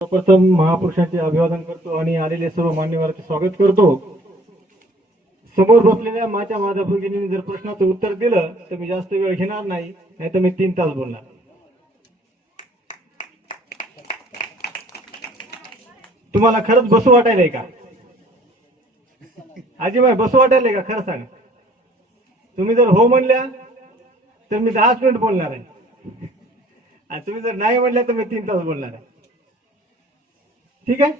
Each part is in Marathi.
सर्वप्रथम महापुरुषांचे अभिवादन करतो आणि आलेले सर्व मान्यवरांचे स्वागत करतो. समोर बसलेल्या माझ्या माझ्या भगिनीने जर प्रश्नाचं उत्तर दिलं तर मी जास्त वेळ घेणार नाही नाही तर मी तीन तास बोलणार. तुम्हाला खरंच बसू वाटायलाय का? आजीबाई बसू वाटायलाय का? खरं सांग. तुम्ही जर हो म्हणल्या तर मी दहाच मिनिट बोलणार आहे. आणि तुम्ही जर नाही म्हणल्या तर मी तीन तास बोलणार आहे. ठीक आहे?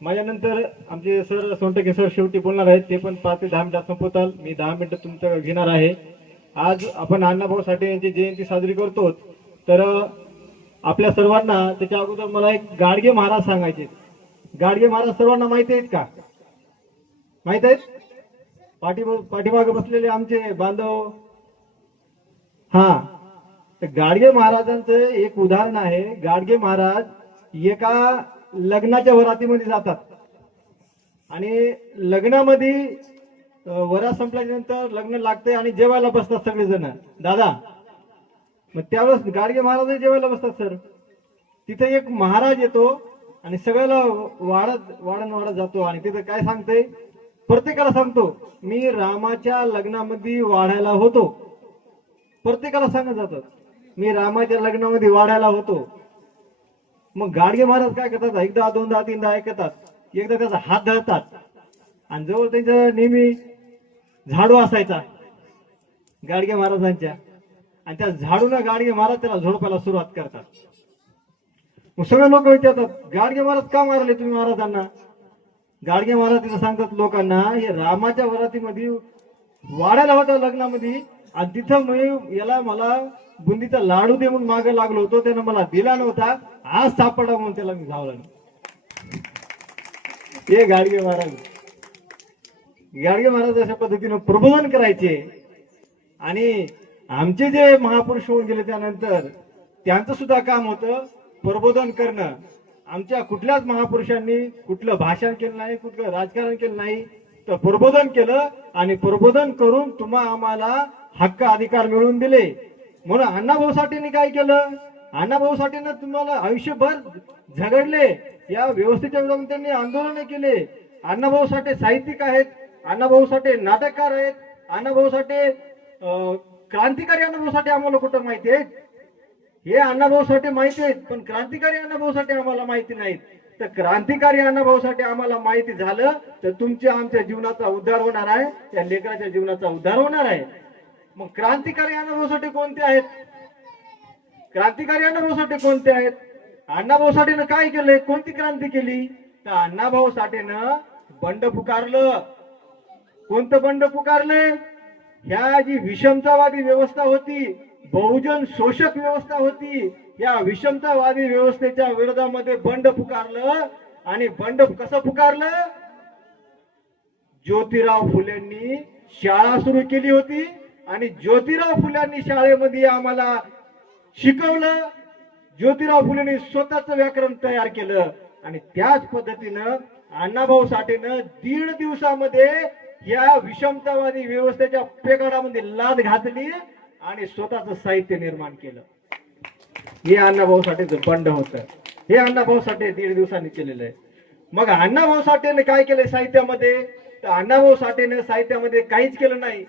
माझ्यानंतर आमचे सर सोनटके सर शेवटी बोलणार आहेत ते पण पाच ते दहा मिनिटात संपवताल. मी दहा मिनिटं तुमचं घेणार आहे. आज आपण अण्णाभाऊ साठे यांची जयंती साजरी करतो. तर आपल्या सर्वांना त्याच्या अगोदर मला एक गाडगे महाराज सांगायचे गाडगे महाराज सर्वांना माहिती आहेत का? माहीत आहेत? पाठी पाठीमागे बसलेले आमचे बांधव. हा. तर गाडगे महाराजांचं एक उदाहरण आहे. गाडगे महाराज एका लग्नाच्या वरातीमध्ये जातात. आणि लग्नामध्ये वरा वरात संपल्याच्या लग्न लागते आणि जेवायला बसतात सगळेजण. दादा मग त्यावेळेस गाडगे महाराज जेवायला बसतात सर. तिथे एक महाराज येतो आणि सगळ्याला वाढत वाढण वाढत जातो आणि तिथे काय सांगते प्रत्येकाला सांगतो मी रामाच्या लग्नामध्ये वाढायला होतो. प्रत्येकाला सांगत जातात मी रामाच्या लग्नामध्ये वाढायला होतो. मग गाडगे महाराज काय करतात? एकदा दोनदा तीनदा ऐकतात. एकदा त्याचा हात धरतात. आणि जवळ त्यांचं नेहमी झाडू असायचा. गाडगे महाराजांच्या. आणि त्या झाडूनं गाडगे महाराज त्याला झोडपायला सुरुवात करतात. मग सगळे लोक विचारतात गाडगे महाराज का मारले तुम्ही महाराजांना? गाडगे महाराज तिथं सांगतात लोकांना हे रामाच्या वरातीमध्ये वाढायला होत्या लग्नामध्ये आणि तिथं मी याला मला बुंदीचा लाडू दे म्हणून मागे लागलो होतो. त्यानं मला दिला नव्हता. आज सापडा म्हणून त्याला मी धावला हे गाडगे महाराज. गाडगे महाराज अशा पद्धतीनं प्रबोधन करायचे. आणि आमचे जे महापुरुष होऊन गेले त्यानंतर त्यांचं सुद्धा काम होतं प्रबोधन करणं. आमच्या कुठल्याच महापुरुषांनी कुठलं भाषण केलं नाही कुठलं राजकारण केलं नाही. तर प्रबोधन केलं आणि प्रबोधन करून तुम्हा आम्हाला हक्क अधिकार मिळवून दिले. म्हणून अण्णाभाऊ साठेंनी काय केलं? अण्णाभाऊ साठेनं तुम्हाला आयुष्यभर झगडले. या व्यवस्थेच्या विरोधात त्यांनी आंदोलन केले. अण्णाभाऊ साठे साहित्यिक आहेत अण्णाभाऊ साठे नाटककार आहेत अण्णाभाऊ साठे अं, क्रांतिकारी अण्णाभाऊ साठे आम्हाला कुठं माहिती आहेत? हे अण्णाभाऊ साठे माहिती आहेत पण क्रांतिकारी अण्णाभाऊ साठे आम्हाला माहिती नाहीत. तर क्रांतिकारी अण्णाभाऊ साठे आम्हाला माहिती झालं तर तुमच्या आमच्या जीवनाचा उद्धार होणार आहे त्या लेकराच्या जीवनाचा उद्धार होणार आहे. मग क्रांतिकारी अण्णाभाऊ साठे कोणते आहेत? क्रांतिकारी अण्णाभाऊ साठे कोणते आहेत? अण्णाभाऊ साठेनं काय केलंय? कोणती क्रांती केली? तर अण्णाभाऊ साठेनं बंड पुकारलं. कोणतं बंड पुकारलंय? ह्या जी विषमतावादी व्यवस्था होती बहुजन शोषक व्यवस्था होती या विषमतावादी व्यवस्थेच्या विरोधामध्ये बंड पुकारलं. आणि बंड कसं पुकारलं? ज्योतिराव फुलेंनी शाळा सुरू केली होती. आणि ज्योतिराव फुल्यांनी शाळेमध्ये आम्हाला शिकवलं. ज्योतिराव फुलेंनी स्वतःच व्याकरण तयार केलं. आणि त्याच पद्धतीनं अण्णाभाऊ साठेनं दीड दिवसामध्ये या विषमतावादी व्यवस्थेच्या पेगाडामध्ये लाद घातली आणि स्वतःच साहित्य निर्माण केलं. हे अण्णाभाऊ साठेचं बंड होत. हे अण्णाभाऊ साठे दीड दिवसांनी केलेलं आहे. मग अण्णाभाऊ साठेने काय केलंय साहित्यामध्ये? तर अण्णाभाऊ साठेनं साहित्यामध्ये काहीच केलं नाही.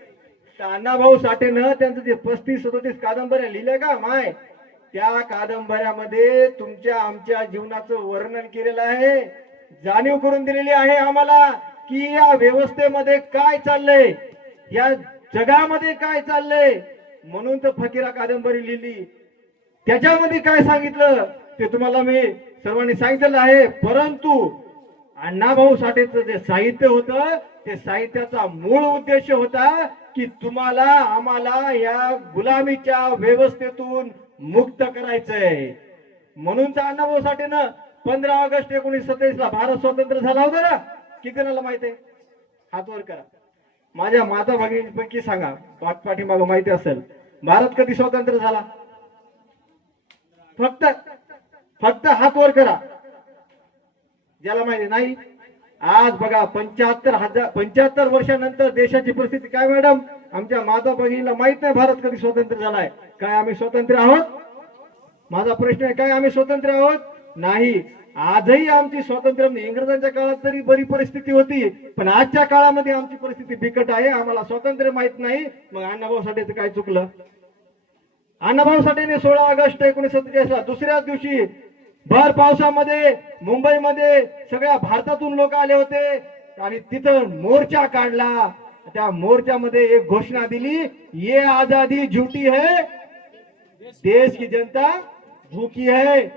अण्णाभाऊ साठेनं त्यांचं जे पस्तीस सदोतीस कादंबऱ्या लिहिल्या का माय? त्या कादंबऱ्यामध्ये तुमच्या आमच्या जीवनाचं वर्णन केलेलं आहे जाणीव करून दिलेली आहे आम्हाला की या व्यवस्थेमध्ये काय चाललंय या जगामध्ये काय चाललंय. म्हणून तर फकीरा कादंबरी लिहिली. त्याच्यामध्ये काय सांगितलं ते तुम्हाला मी सर्वांनी सांगितलेलं आहे. परंतु अण्णाभाऊ साठेचं जे साहित्य होतं ते साहित्याचा मूळ उद्देश होता की तुम्हाला आम्हाला या गुलामीच्या व्यवस्थेतून मुक्त करायचंय. म्हणून तर अण्णाभाऊ साठेनं पंधरा ऑगस्ट एकोणीस सत्तावीस ला भारत स्वतंत्र झाला होता ना? किती जणांना माहिती आहे? हात वर करा. माझ्या माता भगिनीपैकी सांगा पाठ पाठीमागं माहिती असेल भारत कधी स्वतंत्र झाला? फक्त फक्त हात वर करा. ज्याला माहिती नाही आज बघा पंच्याहत्तर हजार पंच्याहत्तर वर्षानंतर देशाची परिस्थिती काय मॅडम? आमच्या माता भगिनीला माहीत नाही भारत कधी स्वतंत्र झालाय. काय आम्ही स्वतंत्र आहोत? माझा प्रश्न आहे काय आम्ही स्वतंत्र आहोत? नाही. आजही आमची स्वातंत्र्य म्हणजे इंग्रजांच्या काळात तरी बरी परिस्थिती होती पण आजच्या काळामध्ये आमची परिस्थिती बिकट आहे आम्हाला स्वातंत्र्य माहीत नाही. मग अण्णाभाऊ साठेचं काय चुकलं? अण्णाभाऊ साठेने सोळा ऑगस्ट एकोणीशे सत्तेचाळीसला दुसऱ्याच दिवशी भर पावसामध्ये मुंबईमध्ये सगळ्या भारतातून लोक आले होते आणि तिथं मोर्चा काढला. त्या मोर्चामध्ये एक घोषणा दिली ये आजादी झूठी है देश की जनता भूकी है.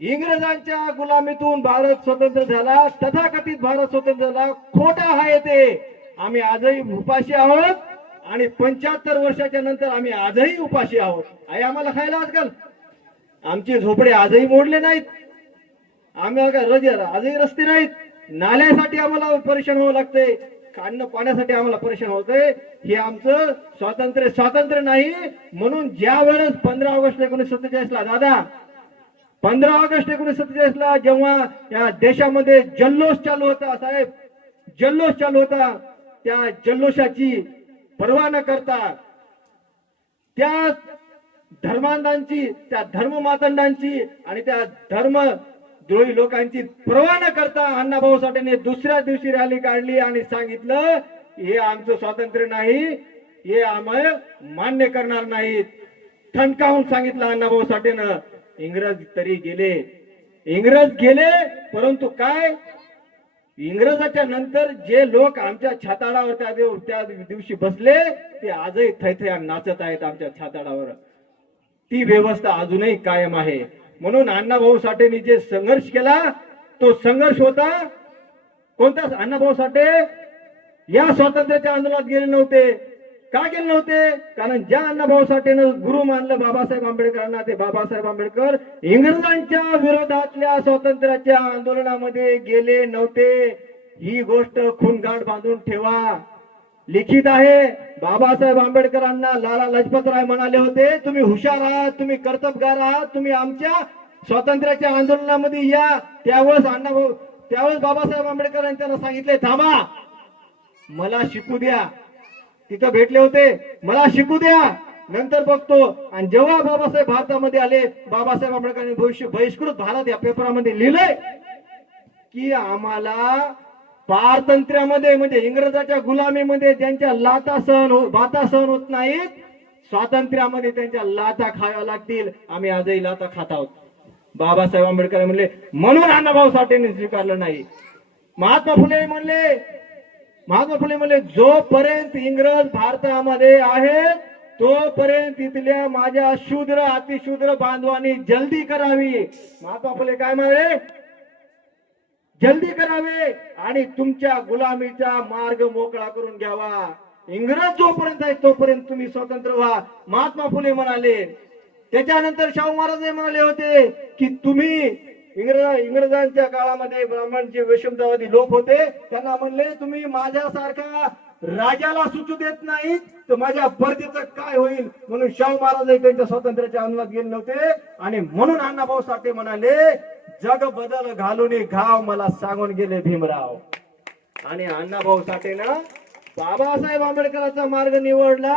इंग्रजांच्या गुलामीतून भारत स्वतंत्र झाला तथाकथित भारत स्वतंत्र झाला खोटा हा ते. आम्ही आजही उपाशी आहोत आणि पंच्याहत्तर वर्षाच्या नंतर आम्ही आजही उपाशी आहोत. आई आम्हाला खायला आजकाल आमचे झोपडे आजही मोडले नाहीत. आम्ही काय आजही रस्ते नाहीत. नाल्यासाठी आम्हाला परेशान होऊ लागतंय. अन्न पाण्यासाठी आम्हाला परेशान होतंय हे आमचं स्वातंत्र्य स्वातंत्र्य नाही. म्हणून ज्या वेळेस पंधरा ऑगस्ट एकोणीशे सत्तेचाळीस ला दादा पंधरा ऑगस्ट एकोणीशे सत्तेचाळीस ला जेव्हा या देशामध्ये जल्लोष चालू होता साहेब जल्लोष चालू होता त्या जल्लोषाची पर्वा न करता त्या धर्मांधांची त्या धर्म मातंडांची आणि त्या धर्म द्रोही लोकांची पर्वा न करता अण्णाभाऊ साठेने दुसऱ्या दिवशी रॅली काढली आणि सांगितलं हे आमचं स्वातंत्र्य नाही हे आम्ही मान्य करणार नाहीत. ठणकावून सांगितलं अण्णाभाऊ साठेनं. इंग्रज तरी गेले. इंग्रज गेले परंतु काय? इंग्रजाच्या नंतर जे लोक आमच्या छाताडावर त्या त्या दिवशी बसले ते आजही थैथया नाचत आहेत आमच्या छाताडावर. ती व्यवस्था अजूनही कायम आहे. म्हणून अण्णाभाऊ साठेंनी जे संघर्ष केला तो संघर्ष होता. कोणता अण्णाभाऊ साठे? या स्वातंत्र्याच्या आंदोलनात गेले नव्हते. का गेले नव्हते? कारण ज्या अण्णाभाऊ साठेनं गुरु मानलं बाबासाहेब आंबेडकरांना ते बाबासाहेब आंबेडकर इंग्रजांच्या विरोधातल्या स्वातंत्र्याच्या आंदोलनामध्ये गेले नव्हते. ही गोष्ट खूनगाठ बांधून ठेवा. लिखित आहे. बाबासाहेब आंबेडकरांना लाला लजपतराय म्हणाले होते तुम्ही हुशार आहात तुम्ही कर्तबगार आहात तुम्ही आमच्या स्वातंत्र्याच्या आंदोलनामध्ये या. त्यावेळेस अण्णाभाऊ त्यावेळेस बाबासाहेब आंबेडकरांनी त्यांना सांगितले थांबा मला शिकू द्या. तिथं भेटले होते मला शिकू द्या नंतर बघतो. आणि जेव्हा बाबासाहेब भारतामध्ये आले बाबासाहेब आंबेडकरांनी भविष्य बहिष्कृत भारत या पेपरामध्ये लिहिलंय की आम्हाला पारतंत्र्यामध्ये म्हणजे इंग्रजाच्या गुलामीमध्ये त्यांच्या लाता सहन हो- बाता सहन होत नाहीत स्वातंत्र्यामध्ये त्यांच्या लाता खाव्या लागतील. आम्ही आजही लाता खात आहोत. बाबासाहेब आंबेडकर म्हणले म्हणून अण्णाभाऊ साठेने स्वीकारलं नाही. महात्मा फुले म्हणले महात्मा फुले म्हणले जोपर्यंत इंग्रज भारतामध्ये आहेत तोपर्यंत इथल्या माझ्या शूद्र अतिशूद्र बांधवांनी जल्दी करावी. महात्मा फुले काय म्हणाले जल्दी करावे आणि तुमच्या गुलामीचा मार्ग मोकळा करून घ्यावा. इंग्रज जोपर्यंत आहे तोपर्यंत तुम्ही स्वतंत्र व्हा. महात्मा फुले म्हणाले. त्याच्यानंतर शाहू महाराज म्हणाले होते की तुम्ही इंग्रज इंग्रजांच्या काळामध्ये ब्राह्मणचे विषमतावादी लोक होते. त्यांना म्हणले तुम्ही माझ्यासारखा राजाला सुचू देत नाहीत तर माझ्या परदेचं काय होईल? म्हणून शाहू महाराज त्यांच्या स्वातंत्र्याच्या अनुवाद गेले नव्हते. आणि म्हणून अण्णाभाऊ साठे म्हणाले जग बदल घालून घाव मला सांगून गेले भीमराव. आणि अण्णाभाऊ साठेनं बाबासाहेब आंबेडकरांचा मार्ग निवडला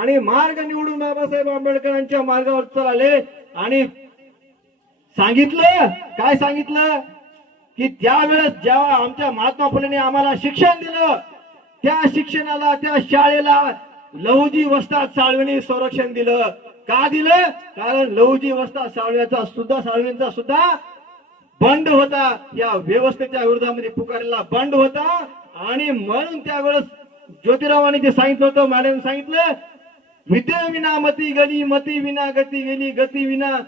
आणि मार्ग निवडून बाबासाहेब आंबेडकरांच्या मार्गावर चालले. आणि सांगितलं काय सांगितलं? की त्यावेळेस जेव्हा आमच्या महात्मा फुलेने आम्हाला शिक्षण दिलं त्या शिक्षणाला त्या शाळेला लहुजी वस्ता साळवेने संरक्षण दिलं. का दिलं? कारण लहुजी वस्ता साळव्याचा सुद्धा साळवींचा सुद्धा बंड होता. या व्यवस्थेच्या विरोधामध्ये पुकारलेला बंड होता. आणि म्हणून त्यावेळेस ज्योतिरावांनी जे सांगितलं होतं मॅडम सांगितलं विद्ये विना मती गेली मती विना गती गेली गती विना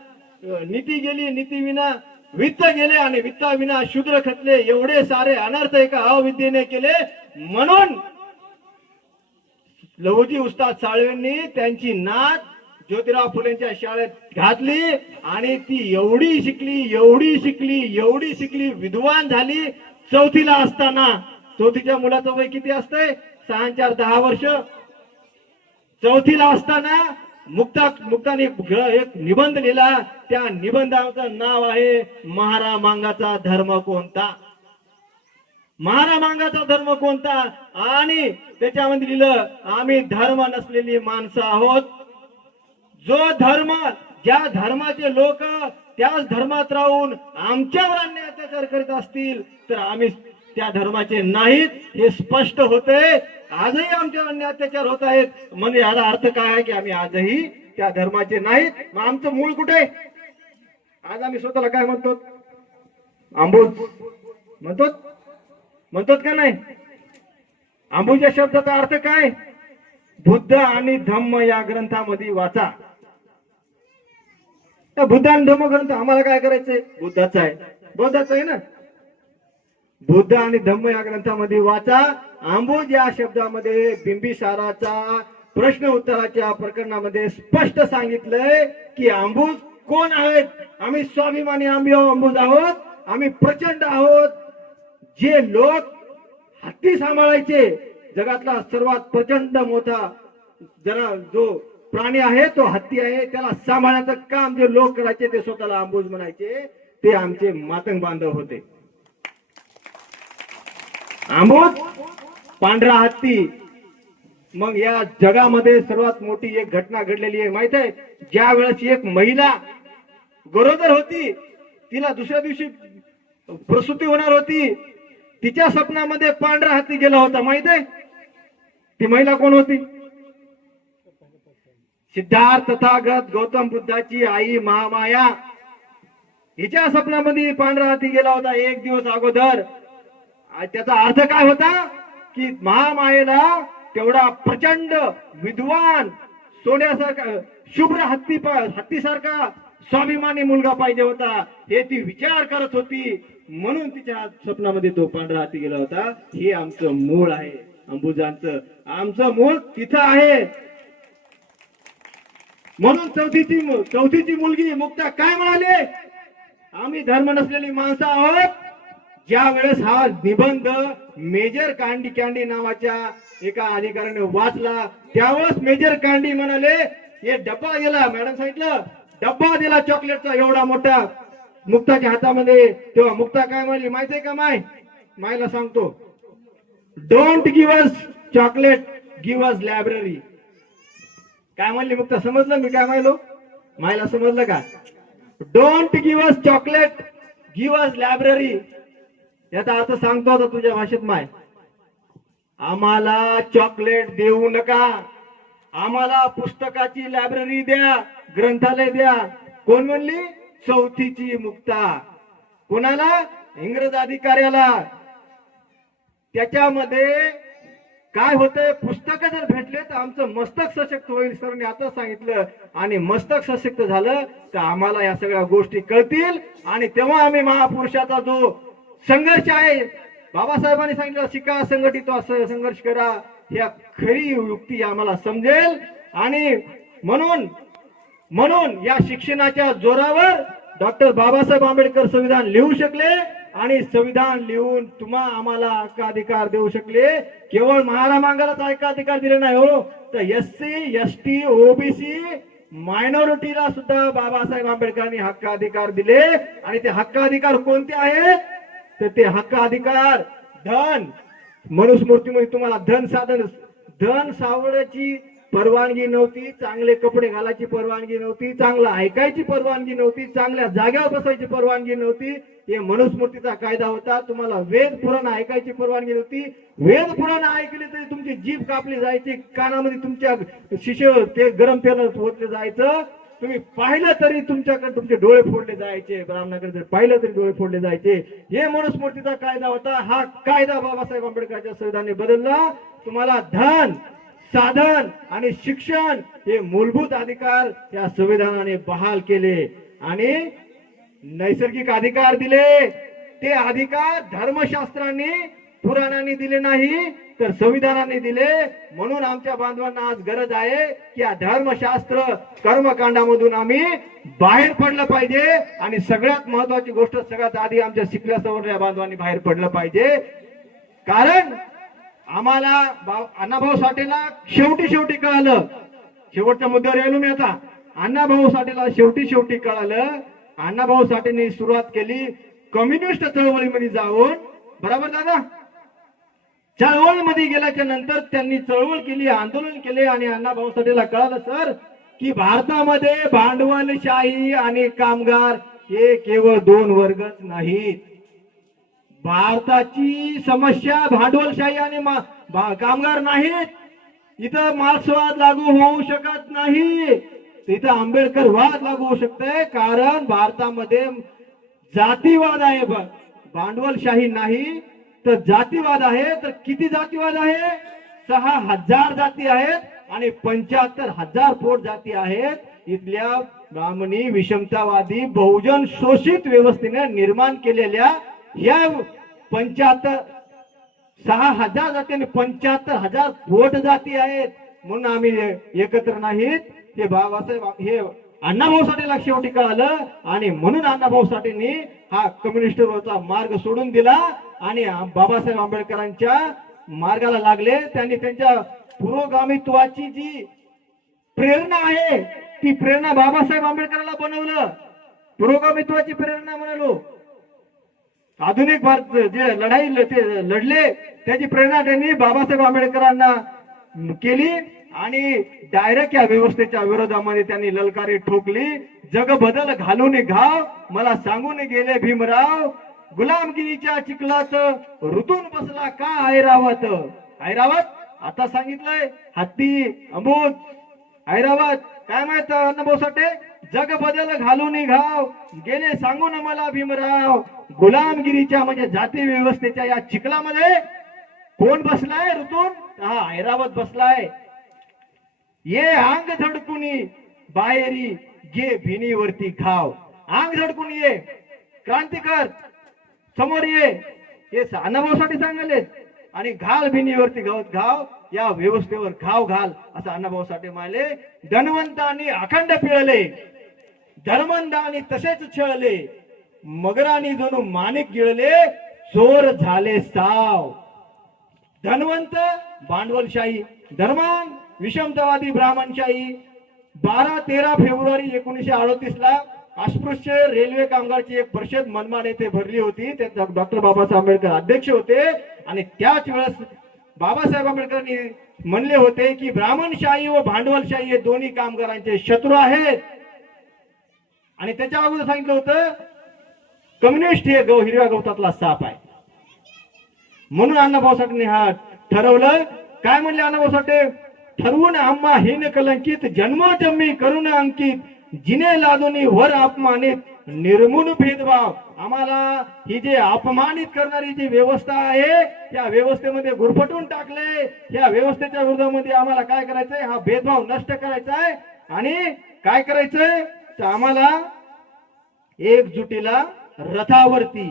नीती गेली नीती विना वित्त गेले आणि वित्ताविना शूद्र खतले एवढे सारे अनर्थ एका अविद्येने केले. म्हणून लहुजी उस्ताद साळवेंनी त्यांची नात ज्योतिराव फुलेंच्या शाळेत घातली आणि ती एवढी शिकली एवढी शिकली एवढी शिकली विद्वान झाली. चौथीला असताना चौथीच्या मुलाचं वय किती असतंय? सहा चार दहा वर्ष. चौथीला असताना मुक्ता मुक्ताने एक एक निबंध लिहिला. त्या निबंधाचं नाव आहे महारा मांगाचा धर्म कोणता? महारा मांगाचा धर्म कोणता? आणि त्याच्यामध्ये लिहिलं आम्ही धर्म नसलेली माणसं आहोत. जो धर्म ज्या धर्माचे लोक त्याच धर्मात राहून आमच्यावर अन्याय अत्याचार करीत असतील तर आम्ही त्या धर्माचे नाहीत हे स्पष्ट होते. आजही आमच्यावर अन्याय अत्याचार होत आहेत. म्हणजे याचा अर्थ काय आहे की आम्ही आजही त्या धर्माचे नाहीत. मग आमचं मूळ कुठे आज आम्ही स्वतःला काय म्हणतो? आंबोज. म्हणतो म्हणतो का नाही? आंबूज या शब्दाचा अर्थ काय? बुद्ध आणि धम्म या ग्रंथामध्ये वाचा. त्या बुद्ध आणि धम्म ग्रंथ आम्हाला काय करायचंय? बुद्धाचा आहे. बौद्धाचा आहे ना? बुद्ध आणि धम्म या ग्रंथामध्ये वाचा. आंबोज या शब्दामध्ये बिंबिसाराचा प्रश्न उत्तराच्या प्रकरणामध्ये स्पष्ट सांगितलंय की आंबूज कोण आहेत? आम्ही स्वाभिमानी आंबी आंबूज आहोत. आम्ही प्रचंड आहोत. जे लोक हत्ती सांभाळायचे जगातला सर्वात प्रचंड मोठा जरा जो प्राणी आहे तो हत्ती आहे त्याला सांभाळण्याचं काम जे लोक करायचे ते स्वतःला आंबूज म्हणायचे ते आमचे मातंग बांधव होते. आंबूज पांढरा हत्ती. मग या जगामध्ये सर्वात मोठी एक घटना घडलेली आहे माहीत आहे? ज्या वेळेस एक महिला गरोदर होती तिला दुसऱ्या दिवशी प्रसूती होणार होती. तिच्या स्वप्नामध्ये पांढरा हत्ती गेला होता माहीत आहे? ती महिला कोण होती? सिद्धार्थ तथागत गौतम बुद्धाची आई महामाया. हिच्या स्वप्नामध्ये पांढरा हाती गेला होता एक दिवस अगोदर. त्याचा अर्थ काय होता? की महामायेला तेवढा प्रचंड विद्वान सोन्यासारखा शुभ्र हत्ती हत्तीसारखा स्वाभिमानी मुलगा पाहिजे होता. हे ती विचार करत होती. म्हणून तिच्या स्वप्नामध्ये तो पांढरा हाती गेला होता. हे आमचं मूळ आहे. अंबुजांचं आमचं मूळ तिथं आहे. म्हणून चौथीची चौथीची मुलगी मुक्ता काय म्हणाले? आम्ही धर्म नसलेली माणसं आहोत. ज्या वेळेस हा निबंध मेजर कांडी कॅन्डी नावाच्या एका अधिकाऱ्याने वाचला त्यावेळेस मेजर कांडी म्हणाले हे डब्बा गेला मॅडम सांगितलं डब्बा दिला चॉकलेटचा एवढा मोठा. मुक्ताच्या हातामध्ये तेव्हा मुक्ता काय म्हणली माहितीये का माय? मायला सांगतो. Don't give us chocolate give us library काय म्हणली मुक्ता समजलं मी काय मायलो मायला समजलं का? Don't give us chocolate give us library याचा अर्थ सांगतो आता तुझ्या भाषेत माय. आम्हाला चॉकलेट देऊ नका. आम्हाला पुस्तकाची लायब्ररी द्या ग्रंथालय द्या. कोण म्हणली? चौथीची मुक्ता. कोणाला? इंग्रज अधिकाऱ्याला. त्याच्यामध्ये काय होतंय? पुस्तकं जर भेटले तर आमचं मस्तक सशक्त होईल सरांनी आता सांगितलं. आणि मस्तक सशक्त झालं तर आम्हाला या सगळ्या गोष्टी कळतील. आणि तेव्हा आम्ही महापुरुषाचा जो संघर्ष आहे बाबासाहेबांनी सांगितलं शिका संघटित संघर्ष करा. या खरी युक्ती आम्हाला समजेल. आणि म्हणून म्हणून या शिक्षणाच्या जोरावर डॉक्टर बाबासाहेब आंबेडकर संविधान लिहू शकले. आणि संविधान लिहून तुम्हा आम्हाला हक्काधिकार देऊ शकले. केवळ महारामांगालाच मांगालाच हक्काधिकार दिले नाही हो. तर S C S T OBC मायनॉरिटीला सुद्धा बाबासाहेब आंबेडकरांनी हक्काधिकार दिले. आणि ते हक्काधिकार कोणते आहेत? तर ते हक्काधिकार धन. मनुस्मृतीमध्ये तुम्हाला धन साधन धन सावळ्याची परवानगी नव्हती चांगले कपडे घालायची परवानगी नव्हती चांगलं ऐकायची परवानगी नव्हती चांगल्या जाग्यावर बसायची परवानगी नव्हती. हे मनुस्मृतीचा कायदा होता. तुम्हाला वेद पुराण ऐकायची परवानगी नव्हती. वेद पुराण ऐकली तरी तुमची जीभ कापली जायची. कानामध्ये तुमच्या शिष्य ते गरम तेल ओतले जायचं. तुम्ही पाहिलं तरी तुमच्याकडे तुमचे डोळे फोडले जायचे. ब्राह्मणाकडे जर पाहिलं तरी डोळे फोडले जायचे. हे मनुस्मृतीचा कायदा होता. हा कायदा बाबासाहेब आंबेडकरच्या संविधानाने बदलला. तुम्हाला धन साधन आणि शिक्षण हे मूलभूत अधिकार या संविधानाने बहाल केले. आणि नैसर्गिक अधिकार दिले ते अधिकार धर्मशास्त्रांनी पुराणांनी दिले नाही तर संविधानाने दिले. म्हणून आमच्या बांधवांना आज गरज आहे की या धर्मशास्त्र कर्मकांडामधून आम्ही बाहेर पडलं पाहिजे. आणि सगळ्यात महत्वाची गोष्ट सगळ्यात आधी आमच्या शिकल्या सवरल्या बांधवांनी बाहेर पडलं पाहिजे. कारण आम्हाला अण्णाभाऊ साठेला शेवटी शेवटी कळालं. शेवटच्या मुद्द्यावर यायलो मी आता अण्णाभाऊ साठेला शेवटी शेवटी कळालं अण्णाभाऊ साठेंनी सुरुवात केली. कम्युनिस्ट चळवळीमध्ये जाऊन बरोबर दादा? चळवळीमध्ये गेल्याच्यानंतर त्यांनी चळवळ केली आंदोलन केले आणि अण्णाभाऊ साठेला कळालं सर की भारतामध्ये भांडवलशाही आणि कामगार हे केवळ दोन वर्गच नाहीत. भारताची समस्या भांडवलशाही आणि कामगार नाहीत. इथं मार्क्सवाद लागू होऊ शकत नाही. इथं आंबेडकर वाद लागू होऊ शकतंय कारण भारतामध्ये जातीवाद आहे बघ. भांडवलशाही नाही तर जातीवाद आहे तर किती जातीवाद आहे? सहा हजार जाती आहेत आणि पंच्याहत्तर हजार पोट जाती आहेत. इथल्या ब्राह्मणी विषमतावादी बहुजन शोषित व्यवस्थेने निर्माण केलेल्या या पंच्याहत्तर सहा हजार जाती आणि पंच्याहत्तर हजार पोट जाती आहेत. म्हणून आम्ही एकत्र नाहीत. हे बाबासाहेब हे अण्णाभाऊ साठेला शेवटी कळालं आणि म्हणून अण्णाभाऊ साठेंनी हा कम्युनिस्ट विरोधाचा मार्ग सोडून दिला आणि बाबासाहेब आंबेडकरांच्या मार्गाला लागले. त्यांनी त्यांच्या पुरोगामित्वाची जी प्रेरणा आहे ती प्रेरणा बाबासाहेब आंबेडकरांना बनवलं. पुरोगामित्वाची प्रेरणा म्हणालो. आधुनिक भारत जे लढाई ते लढले त्याची प्रेरणा त्यांनी बाबासाहेब आंबेडकरांना केली. आणि डायरेक्ट या व्यवस्थेच्या विरोधामध्ये त्यांनी ललकारी ठोकली. जग बदल घालून घाव मला सांगून गेले भीमराव गुलामगिरीच्या चिखलात ऋतून बसला का ऐरावत ऐरावत आता सांगितलंय हत्ती अमूद ऐरावत काय माहीत अण्णाभाऊ साठे? जग बदल घालून घाव गेले सांगून मला भीमराव गुलामगिरीच्या म्हणजे जाती व्यवस्थेच्या या चिखलामध्ये कोण बसलाय ऋतून हा ऐरावत बसलाय. ये अंग झडकुनी बाहेरी गे भिनीवरती घाव. अंग झडकून ये. क्रांतिकर समोर ये. हे अण्णाभाऊसाठी सांगले आणि घाल भिनीवरती गाव घाव. या व्यवस्थेवर घाव घाल असं अण्णाभाऊ साठे मानले धनवंतांनी अखंड पिळले. धर्मंतांनी तसेच छळले. मगरानी जणू माणिक गिळले. चोर झाले साव. धनवंत भांडवलशाही. धर्मान विषमतावादी ब्राह्मणशाही बारा तेरा फेब्रुवारी एकोणीशे अडतीस ला अस्पृश्य रेल्वे कामगारची एक परिषद मनमाड येथे भरली होती. ते डॉक्टर बाबासाहेब आंबेडकर अध्यक्ष होते. आणि त्याच वेळेस बाबासाहेब आंबेडकरांनी म्हणले होते की ब्राह्मणशाही व भांडवलशाही हे दोन्ही कामगारांचे शत्रू आहेत. आणि त्याच्या अगोदर सांगितलं होतं कम्युनिस्ट हे गौ हिरव्या गवतातला साप आहे. म्हणून अण्णाभाऊ साठेने हा ठरवलं. काय म्हणले अण्णाभाऊ साठे? ठरवून आम्हा हिन कलंकित जन्मोजन्मी करुण अंकित जिने लादुनी वर अपमानित निर्मून भेदभाव आम्हाला ही जे अपमानित करणारी जी व्यवस्था आहे त्या व्यवस्थेमध्ये गुरफटून टाकले या व्यवस्थेच्या विरोधामध्ये आम्हाला काय करायचंय हा भेदभाव नष्ट करायचा आहे आणि काय करायचंय तर आम्हाला एकजुटीला रथावरती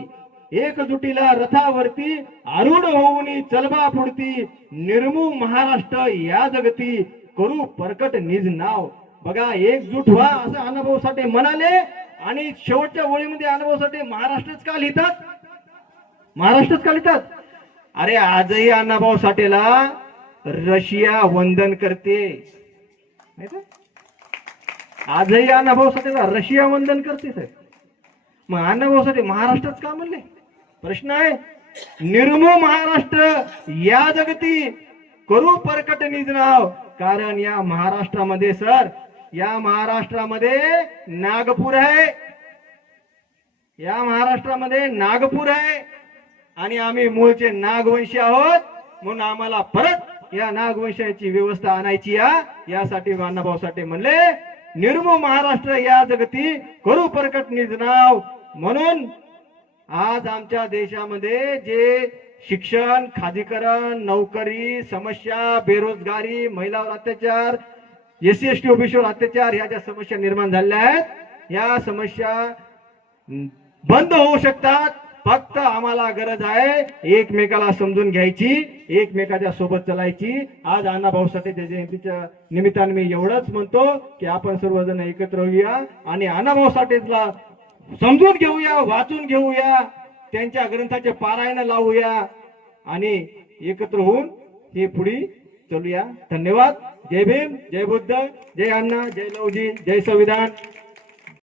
एकजुटीला रथावरती आरूढ होऊन चलबा पुढती निर्मू महाराष्ट्र या जगती करू परकट निज नाव. बघा एकजूट व्हा असं अनुभव साठे म्हणाले आणि शेवटच्या ओळीमध्ये अनुभव साठे महाराष्ट्रच का लिहितात? महाराष्ट्रच का लिहितात? अरे आजही अण्णाभाऊ साठेला रशिया वंदन करते. आजही अण्णाभाऊ साठेला रशिया वंदन करते साहेब. मग अण्णाभाऊसाठी महाराष्ट्रच का म्हणले? प्रश्न आहे. निर्मू महाराष्ट्र या जगती करू परकट निज नाव. कारण या महाराष्ट्रामध्ये सर या महाराष्ट्रामध्ये नागपूर आहे. या महाराष्ट्रामध्ये नागपूर आहे. आणि आम्ही मूळचे नागवंशी आहोत. म्हणून आम्हाला परत या नागवंशाची व्यवस्था आणायची या. यासाठी अण्णाभाऊ साठे म्हणले निर्मो महाराष्ट्र या जगती करू परकट निज नाव. म्हणून आज आमच्या देशामध्ये जे शिक्षण खादीकरण नोकरी समस्या बेरोजगारी महिलावर अत्याचार एस सी एस टी ओबीसीवर अत्याचार ह्या ज्या समस्या निर्माण झालेल्या आहेत या समस्या बंद होऊ शकतात. फक्त आम्हाला गरज आहे एकमेकाला समजून घ्यायची एकमेकाच्या सोबत चालायची. आज अण्णाभाऊ साठेच्या जयंतीच्या निमित्ताने मी एवढंच म्हणतो की आपण सर्वजण एकत्र होऊया. आणि अण्णाभाऊ साठेला समजून घेऊया वाचून घेऊया त्यांच्या ग्रंथाचे पारायण लावूया आणि एकत्र होऊन हे पुढे चलूया. धन्यवाद. जय भीम जय बुद्ध जय अण्णा जय लवजी जय संविधान.